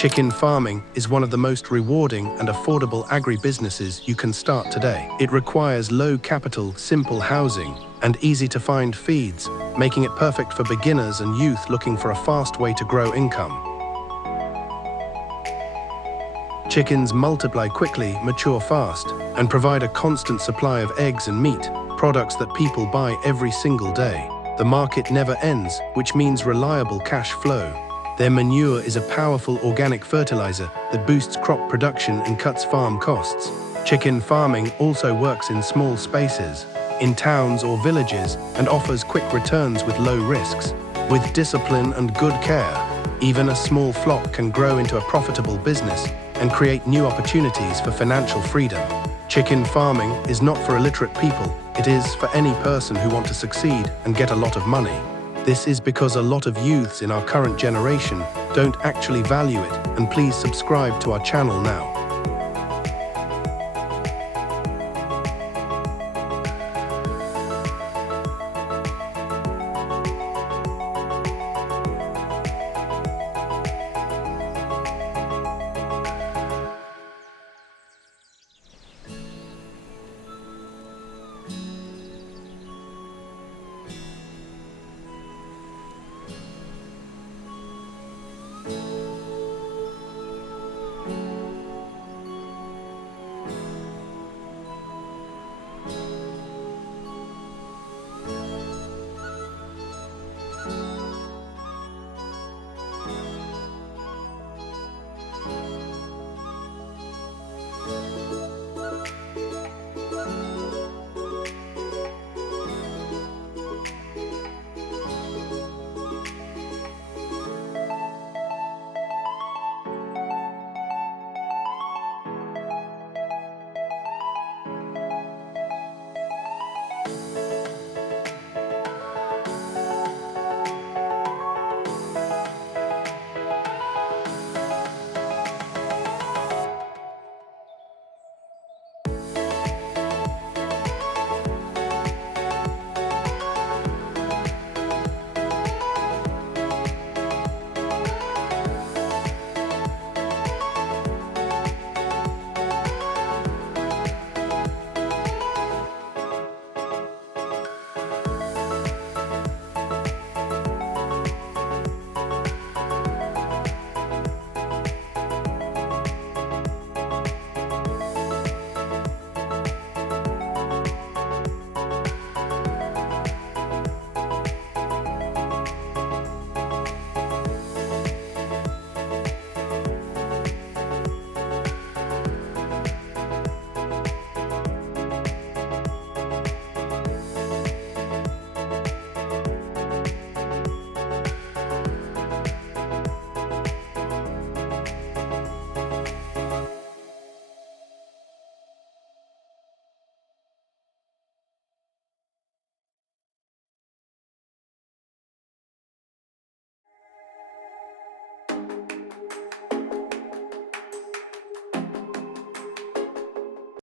Chicken farming is one of the most rewarding and affordable agribusinesses you can start today. It requires low capital, simple housing, and easy-to-find feeds, making it perfect for beginners and youth looking for a fast way to grow income. Chickens multiply quickly, mature fast, and provide a constant supply of eggs and meat, products that people buy every single day. The market never ends, which means reliable cash flow. Their manure is a powerful organic fertilizer that boosts crop production and cuts farm costs. Chicken farming also works in small spaces, in towns or villages, and offers quick returns with low risks. With discipline and good care, even a small flock can grow into a profitable business and create new opportunities for financial freedom. Chicken farming is not for illiterate people. It is for any person who wants to succeed and get a lot of money. This is because a lot of youths in our current generation don't actually value it, and please subscribe to our channel now.